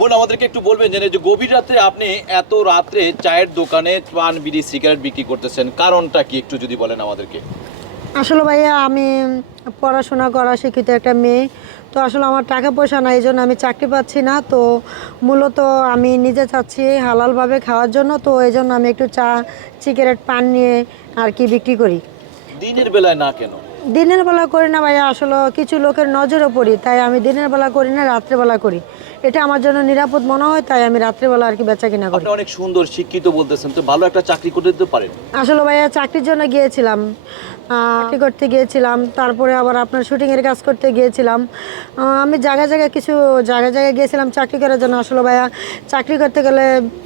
বোন আমাদেরকে একটু বলবেন যে যে গভীর রাতে আপনি এত রাত্রে চায়ের দোকানে পান বিড়ি সিগারেট বিক্রি করতেছেন কারণটা কি একটু যদি বলেন আমাদেরকে? আসলে ভাইয়া আমি পড়াশোনা করা শিক্ষিত একটা মেয়ে তো আসলে আমার টাকা পয়সা নাই এই জন্য আমি চাকরি পাচ্ছি না। তো মূলত আমি নিজে চাচ্ছি হালালভাবে খাওয়ার জন্য তো এই জন্য আমি একটু চা সিগারেট পান নিয়ে আর কি বিক্রি করি। দিনের বেলায় না কেন? দিনের বেলা করি না ভাইয়া আসলে কিছু লোকের নজরে পড়ি তাই আমি দিনের বেলা করি না রাত্রেবেলা করি। এটা আমার জন্য নিরাপদ মনে হয় তাই আমি রাত্রেবেলা আর কি বেচা কিনা করি। আপনি অনেক সুন্দর শিক্ষিত বলতেছেন তো ভালো একটা চাকরি করতে দিতে পারেন। আসলে ভাইয়া চাকরির জন্য গিয়েছিলাম। করতে গিয়েছিলাম, তারপরে আবার আপনার শুটিংয়ের কাজ করতে গিয়েছিলাম। আমি জায়গায় জায়গায় কিছু জায়গায় জায়গায় গিয়েছিলাম চাকরি করার জন্য। আসলে ভাইয়া, চাকরি করতে গেলে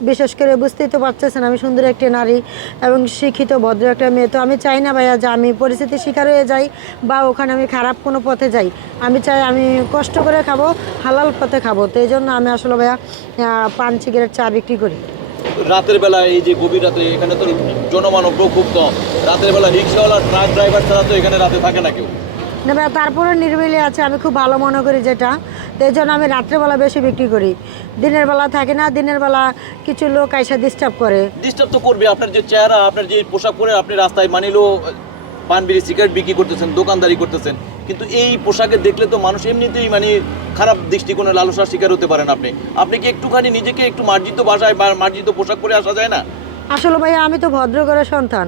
বিশেষ করে বুঝতেই তো পারতেছেন, আমি সুন্দর একটি নারী এবং শিক্ষিত, ভদ্র একটা মেয়ে। তো আমি চাই না ভাইয়া যে আমি পরিস্থিতির শিকার হয়ে যাই বা ওখানে আমি খারাপ কোনো পথে যাই। আমি চাই আমি কষ্ট করে খাব, হালাল পথে খাব। তো এই জন্য আমি আসলে ভাইয়া পান সিগারেট চা বিক্রি করি। রাতের বেলা এই যে গভীর রাতে এখানে তো জনমানব খুব কম রাতের বেলা রিক্সাওয়ালা ট্রাক ড্রাইভার ছাড়া তো এখানে রাতে থাকে না কেউ। না তারপরে নির্মিলি আছে আমি খুব ভালো মনে করি যেটা। তো এই জন্য আমি রাত্রেবেলা বেশি বিক্রি করি। দিনের বেলা থাকে না দিনের বেলা কিছু লোক আইসা ডিস্টার্ব করে। ডিস্টার্ব তো করবে আপনার যে চেহারা আপনার যে পোশাক পরে আপনি রাস্তায় মানিলো পান বিড়ি সিগারেট বিক্রি করতেছেন দোকানদারি করতেছেন। কিন্তু এই পোশাকে দেখলে তো মানুষ এমনিতেই মানে খারাপ দৃষ্টিকোণে লালসার শিকার হতে পারেন আপনি। আপনি কি একটুখানি নিজেকে একটু মার্জিত ভাষায় বা মার্জিত পোশাক পরে আসা যায় না? আসলে ভাইয়া, আমি তো ভদ্র ঘরের সন্তান।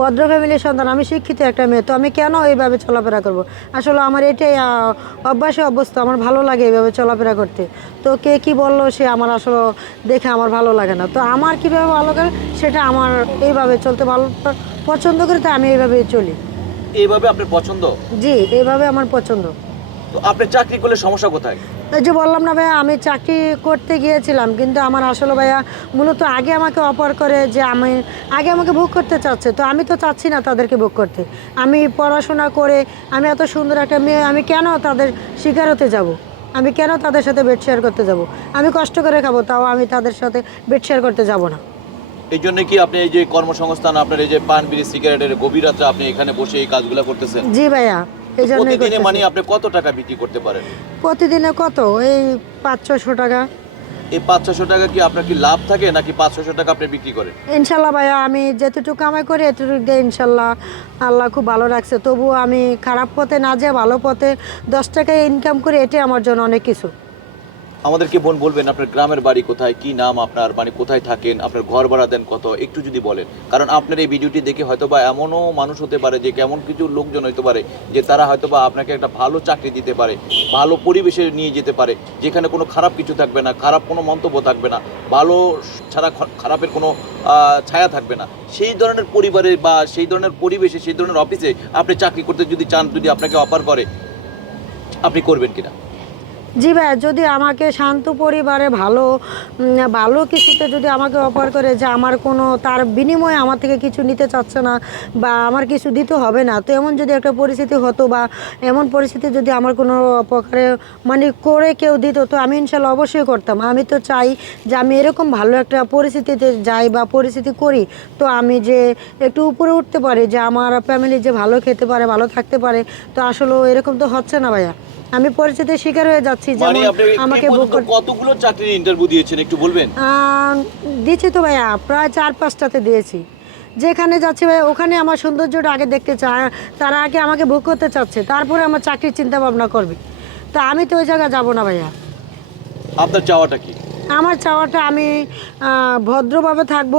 ভদ্র ফ্যামিলির সন্তান, আমি শিক্ষিত একটা মেয়ে, তো আমি কেন এইভাবে চলাফেরা করব? আসলে আমার এটাই অভ্যাসে অভ্যস্ত, আমার ভালো লাগে এইভাবে চলাফেরা করতে। তো কে কি বলল সে আমার আসলে দেখে আমার ভালো লাগে না। তো আমার কীভাবে ভালো লাগে সেটা আমার এইভাবে চলতে ভালো পছন্দ করে তো আমি এইভাবেই চলি। এইভাবে আপনার পছন্দ? জি এইভাবে আমার পছন্দ। তো আপনি চাকরি করলে সমস্যা কোথায়? এই যে বললাম না ভাইয়া আমি চাকরি করতে গিয়েছিলাম কিন্তু আমার আসলে ভাইয়া মূলত আগে আমাকে অপার করে যে আমি আগে আমাকে বুক করতে চাচ্ছে তো আমি তো চাচ্ছি না তাদেরকে বুক করতে। আমি পড়াশোনা করে আমি এত সুন্দর একটা মেয়ে আমি কেন তাদের শিকার হতে যাব? আমি কেন তাদের সাথে বেড শেয়ার করতে যাব? আমি কষ্ট করে খাব তাও আমি তাদের সাথে বেড শেয়ার করতে যাব না। এই জন্য কি আপনি এই যে কর্মসংস্থান আপনার এই যে পান বিড়ি সিগারেটের গভীর রাতে আপনি এখানে বসে এই কাজগুলো করতেছেন? জি ভাইয়া এই জন্য প্রতিদিনে। মানে আপনি কত টাকা বিক্রি করতে পারেন? প্রতিদিনে কত? এই পাঁচ ছশো টাকা। এই পাঁচ ছশো টাকা কি আপনার কি লাভ থাকে নাকি পাঁচ ছশো টাকা আপনি বিক্রি করেন? ইনশাল্লাহ ভাইয়া আমি যেতটুকু কামাই করি এতটুকু দিয়ে ইনশাল্লাহ আল্লাহ খুব ভালো রাখছে। তবুও আমি খারাপ পথে না যেয়ে ভালো পথে দশ টাকায় ইনকাম করি এটাই আমার জন্য অনেক কিছু। আমাদেরকে বোন বলবেন, আপনার গ্রামের বাড়ি কোথায়, কি নাম আপনার মানে কোথায় থাকেন, আপনার ঘর ভাড়া দেন কত, একটু যদি বলেন। কারণ আপনার এই ভিডিওটি দেখে হয়তো বা এমনও মানুষ হতে পারে যে, কেমন কিছু লোকজন হতে পারে যে, তারা হয়তো বা আপনাকে একটা ভালো চাকরি দিতে পারে, ভালো পরিবেশে নিয়ে যেতে পারে, যেখানে কোনো খারাপ কিছু থাকবে না, খারাপ কোনো মন্তব্য থাকবে না, ভালো ছাড়া খারাপের কোনো ছায়া থাকবে না। সেই ধরনের পরিবারে বা সেই ধরনের পরিবেশে, সেই ধরনের অফিসে আপনি চাকরি করতে যদি চান, যদি আপনাকে অফার করে, আপনি করবেন কিনা? জি ভাই, যদি আমাকে শান্ত পরিবারে ভালো ভালো কিছুতে যদি আমাকে অফার করে যে আমার কোনো, তার বিনিময়ে আমার থেকে কিছু নিতে চাচ্ছে না বা আমার কিছু দিতে হবে না, তো এমন যদি একটা পরিস্থিতি হতো বা এমন পরিস্থিতি যদি আমার কোনো প্রকারে মানে করে কেউ দিত, তো আমি ইনশাল্লাহ অবশ্যই করতাম। আমি তো চাই যে আমি এরকম ভালো একটা পরিস্থিতিতে যাই বা পরিস্থিতি করি, তো আমি যে একটু উপরে উঠতে পারি, যে আমার ফ্যামিলি যে ভালো খেতে পারে, ভালো থাকতে পারে, তো আসলে এরকম তো হচ্ছে না ভাইয়া। আমি পরিস্থিতির শিকার হয়ে যাচ্ছি মানে যেমন আমাকে কতগুলো চাকরির ইন্টারভিউ দিয়েছেন একটু বলবেন? দিয়েছি তো ভাইয়া প্রায় চার পাঁচটাতে দিয়েছি। যেখানে যাচ্ছে ভাই ওখানে আমার সৌন্দর্যটা আগে দেখতে চায় তারা আগে আমাকে বুক করতে চাচ্ছে তারপরে আমার চাকরির চিন্তা ভাবনা করবে। তা আমি তো ওই জায়গায় যাব না ভাইয়া। আপনার চাওয়াটা কি? আমার চাওয়াটা আমি ভদ্রভাবে থাকব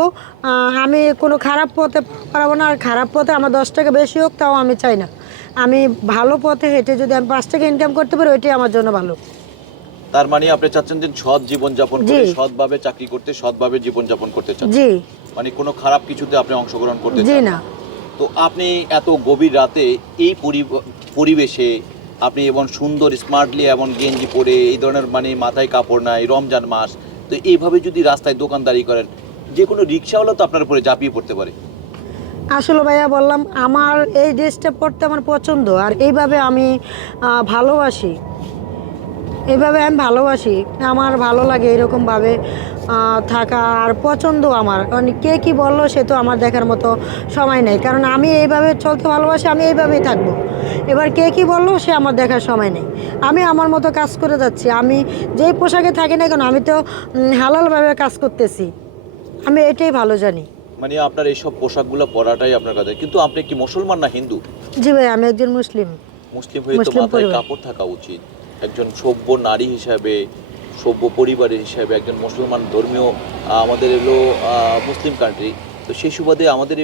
আমি কোনো খারাপ পথে পারব না আর খারাপ পথে আমার দশ টাকা বেশি হোক তাও আমি চাই না। আমি ভালো পথে হেঁটে যদি আমি পাঁচ টাকা ইনকাম করতে পারি ওইটাই আমার জন্য ভালো। তার মানে আপনি চাচ্ছেন যে সৎ জীবন যাপন করে জি। সৎভাবে চাকরি করতে সৎভাবে জীবন যাপন করতে চান। জি। মানে কোনো খারাপ কিছুতে আপনি অংশগ্রহণ করতে জি চান না। তো আপনি এত গভীর রাতে এই পরি- পরিবেশে আপনি এবং সুন্দর স্মার্টলি এবং গেঞ্জি পরে এই ধরনের মানে মাথায় কাপড় নাই রমজান মাস তো এইভাবে যদি রাস্তায় দোকানদারি করেন যে কোনো রিক্সাওয়ালা তো আপনার উপরে ঝাঁপিয়ে পড়তে পারে। আসলে ভাইয়া বললাম, আমার এই ড্রেসটা পরতে আমার পছন্দ, আর এইভাবে আমি ভালোবাসি। এভাবে আমি ভালোবাসি, আমার ভালো লাগে এরকমভাবে থাকা, আর পছন্দ আমার। কারণ কে কী বলল সে তো আমার দেখার মতো সময় নেই, কারণ আমি এইভাবে চলতে ভালোবাসি, আমি এইভাবেই থাকব। এবার কে কী বলল সে আমার দেখার সময় নেই। আমি আমার মতো কাজ করে যাচ্ছি, আমি যেই পোশাকে থাকি না কেন, আমি তো হালালভাবে কাজ করতেছি। আমি এটাই ভালো জানি। মানে আপনার এইসব পোশাকগুলো পরাটাই আপনার কাছে। কিন্তু আপনি কি মুসলমান না হিন্দু? জি ভাই আমি একজন মুসলিম। মুসলিম হয়ে তো মাথায় কাপড় থাকা উচিত। একজন সভ্য নারী হিসাবে সভ্য পরিবারের হিসাবে একজন মুসলমান ধর্মীয় আমাদের এলো মুসলিম কান্ট্রি তো সেই সুবাদে আমাদের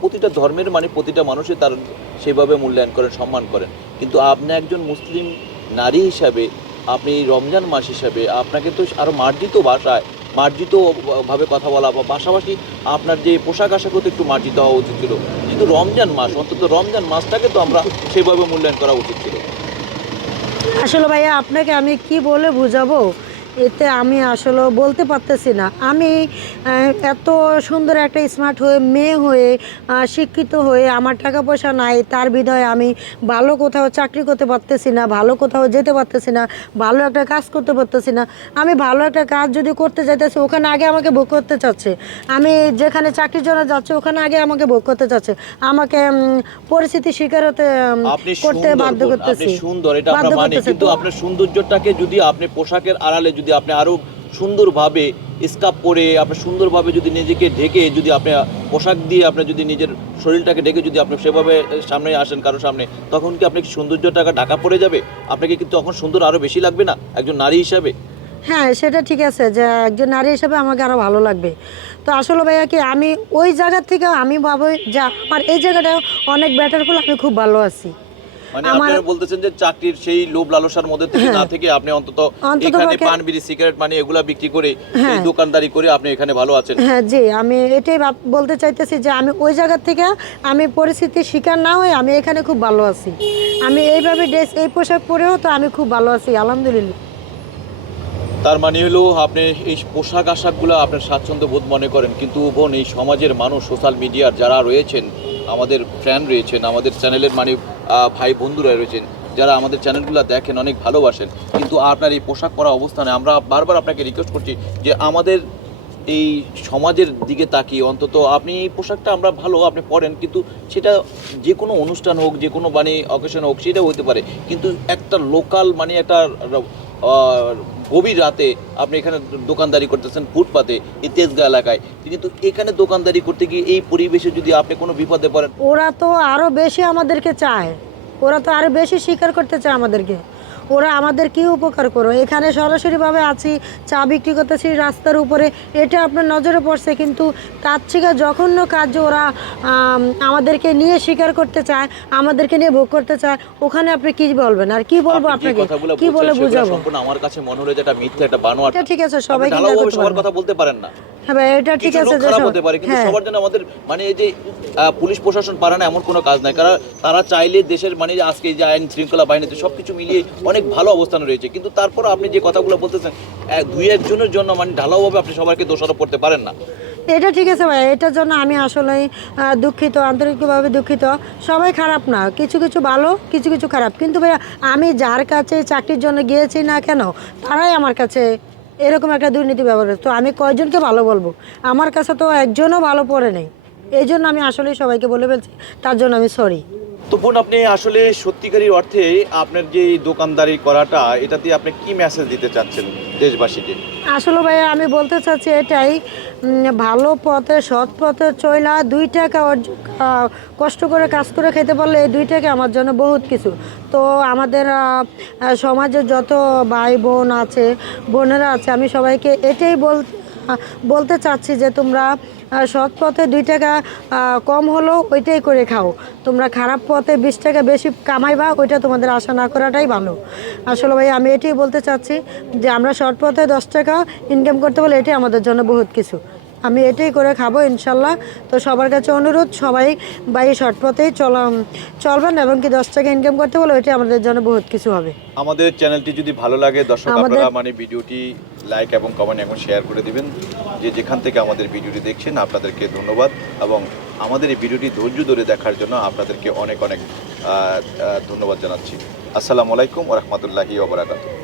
প্রতিটা ধর্মের মানে প্রতিটা মানুষই তার সেভাবে মূল্যায়ন করেন সম্মান করেন। কিন্তু আপনি একজন মুসলিম নারী হিসাবে আপনি রমজান মাস হিসাবে আপনাকে তো আরও মার্জিত ভাষায় মার্জিত ভাবে কথা বলা বা পাশাপাশি আপনার যে পোশাক আশাকও তো একটু মার্জিত হওয়া উচিত ছিল। কিন্তু রমজান মাস, অন্তত রমজান মাসটাকে তো আমরা সেভাবে মূল্যায়ন করা উচিত ছিল। আসলে ভাইয়া, আপনাকে আমি কি বলে বুঝাবো? এতে আমি আসলে বলতে পারতেছি না। আমি এত সুন্দর একটা স্মার্ট হয়ে মেয়ে হয়ে শিক্ষিত হয়ে আমার টাকা পয়সা নাই তার বিধায় আমি ভালো কোথাও চাকরি করতে পারতেছি না ভালো কোথাও যেতে পারতেছি না ভালো একটা কাজ করতে পারতেছি না। আমি ভালো একটা কাজ যদি করতে যাইতেছি ওখানে আগে আমাকে ভোগ করতে চাচ্ছে। আমি যেখানে চাকরির জন্য যাচ্ছি ওখানে আগে আমাকে ভোগ করতে চাচ্ছে। আমাকে পরিস্থিতি শিকার হতে করতে বাধ্য করতেছি। সুন্দর এটা আমরা মানি কিন্তু। আপনার সৌন্দর্যটাকে যদি আপনি পোশাকের আড়ালে যদি আপনি আরও সুন্দরভাবে স্কাপ করে, আপনি সুন্দরভাবে যদি নিজেকে ঢেকে যদি আপনি পোশাক দিয়ে আপনি যদি নিজের শরীরটাকে ঢেকে যদি আপনি সেভাবে সামনে আসেন কারও সামনে, তখন কি আপনি সৌন্দর্যটাকে ঢাকা পড়ে যাবে? আপনাকে কিন্তু তখন সুন্দর আরও বেশি লাগবে না? একজন নারী হিসাবে? হ্যাঁ সেটা ঠিক আছে যে একজন নারী হিসেবে আমাকে আরও ভালো লাগবে। তো আসলে ভাইয়া কি, আমি ওই জায়গা থেকে আমি ভাবি যে আমার এই জায়গাটা অনেক বেটার ফুল আমি খুব ভালো আছি। মানে আপনারা বলতেছেন যে চাকরির সেই লোভ লালসার মধ্যে থেকে না থেকে আপনি অন্তত এখানে পান বিড়ি সিগারেট মানে এগুলা বিক্রি করে এই হ্যাঁ। দোকানদারি করে আপনি এখানে ভালো আছেন। হ্যাঁ জি আমি এটাই বলতে চাইতেছি যে আমি ওই জায়গা থেকে আমি পরিস্থিতির শিকার না হয়ে আমি এখানে খুব ভালো আছি। আমি এইভাবে ড্রেস এই পোশাক পরেও তো আমি খুব ভালো আছি আলহামদুলিল্লাহ। তার মানে হলো আপনি এই পোশাক আশাকগুলো আপনার স্বাচ্ছন্দ্য বোধ মনে করেন কিন্তু বোন এই সমাজের মানুষ সোশ্যাল মিডিয়ার যারা রয়েছেন আমাদের ফ্যান রয়েছেন আমাদের চ্যানেলের মানে ভাই বন্ধুরা রয়েছেন, যারা আমাদের চ্যানেলগুলো দেখেন, অনেক ভালোবাসেন। কিন্তু আপনার এই পোশাক পরা অবস্থানে আমরা বারবার আপনাকে রিকোয়েস্ট করছি যে আমাদের এই সমাজের দিকে তাকিয়ে, অন্তত আপনি এই পোশাকটা আমরা ভালো, আপনি পরেন, কিন্তু সেটা যে কোনো অনুষ্ঠান হোক, যে কোনো মানে অকেশন হোক, সেটা হতে পারে। কিন্তু একটা লোকাল মানে একটা গভীর রাতে আপনি এখানে দোকানদারি করতেছেন, ফুটপাতে, এই তেজগা এলাকায়। কিন্তু এখানে দোকানদারি করতে গিয়ে এই পরিবেশে যদি আপনি কোনো বিপদে পড়েন ওরা তো আরও বেশি আমাদেরকে চায়। ওরা তো আরও বেশি স্বীকার করতে চায় আমাদেরকে। ওরা আমাদের কি উপকার করো? এখানে সরাসরিভাবে আছি চা বিক্রি করতেছি রাস্তার উপরে। এটা আপনার নজরে পড়ছে কিন্তু তার থেকে জঘন্য কাজ ওরা আম, আমাদেরকে নিয়ে স্বীকার করতে চায় আমাদেরকে নিয়ে ভোগ করতে চায় ওখানে আপনি কি বলবেন? আর কি বলব আপনাকে? কি বলে বুঝাবো? আমার কাছে মনে হলো যে এটা মিথ্যা একটা বানোয়াট। এটা ঠিক আছে সবাই। কথা বলতে পারেন না। হ্যাঁ এটা ঠিক আছে যে খারাপ হতে পারে কিন্তু হ্যাঁ। সবার জন্য আমাদের মানে এই যে পুলিশ প্রশাসন পারে না এমন কোনো কাজ নাই। কারণ তারা চাইলে দেশের মানে আজকে যে আইন শৃঙ্খলা বাহিনীতে সবকিছু মিলিয়ে অনেক ভালো অবস্থানে রয়েছে। কিন্তু তারপর আপনি যে কথাগুলো বলতেছেন দুই একজনের জন্য মানে ঢালাওভাবে আপনি সবাইকে দোষারোপ করতে পারেন না। এটা ঠিক আছে ভাই এটার জন্য আমি আসলেই দুঃখিত আন্তরিকভাবে দুঃখিত। সবাই খারাপ না কিছু কিছু ভালো কিছু কিছু খারাপ। কিন্তু ভাইয়া আমি যার কাছে চাকরির জন্য গিয়েছি না কেন তারাই আমার কাছে এরকম একটা দুর্নীতি ব্যবহার। তো আমি কয়জনকে ভালো বলব? আমার কাছে তো একজনও ভালো পড়ে নেই। এই জন্য আমি আসলে সবাইকে বলে ফেলছি তার জন্য আমি সরি তো বোন আপনি আসলে সত্যিকারী অর্থে আপনার যে দোকানদারি করাটা এটাতে দিয়ে আপনি কি মেসেজ দিতে চাচ্ছেন দেশবাসীকে? আসলে ভাই আমি বলতে চাচ্ছি এটাই ভালো পথে সৎ পথে চইলা দুই টাকা কষ্ট করে কাজ করে খেতে পারলে এই দুই টাকা আমার জন্য বহুত কিছু। তো আমাদের আহ, আহ, সমাজে যত ভাই বোন আছে বোনেরা আছে আমি সবাইকে এটাই বল বলতে চাচ্ছি যে তোমরা সৎ পথে দুই টাকা কম হলেও ওইটাই করে খাও। তোমরা খারাপ পথে বিশ টাকা বেশি কামাইবা ওইটা তোমাদের আশা না করাটাই ভালো। আসলে ভাই আমি এটাই বলতে চাচ্ছি যে আমরা শর্ট পথে দশ টাকা ইনকাম করতে পারলে এটাই আমাদের জন্য বহুত কিছু। আমি এটাই করে খাব ইনশাল্লাহ। তো সবার কাছে অনুরোধ সবাই বাই শর্ট পথেই চলা চলবেন এবং কি দশ টাকা ইনকাম করতে পারলে ওইটাই আমাদের জন্য বহুত কিছু হবে। আমাদের চ্যানেলটি যদি ভালো লাগে দর্শক আমাদের- আপনারা মানে ভিডিওটি লাইক এবং কমেন্ট এবং শেয়ার করে দিবেন। যে যেখান থেকে আমাদের ভিডিওটি দেখছেন, আপনাদেরকে ধন্যবাদ এবং আমাদের এই ভিডিওটি ধৈর্য ধরে দেখার জন্য আপনাদেরকে অনেক অনেক ধন্যবাদ জানাচ্ছি। আসসালামু আলাইকুম ওরহমতুল্লাহি ওবরাকাতু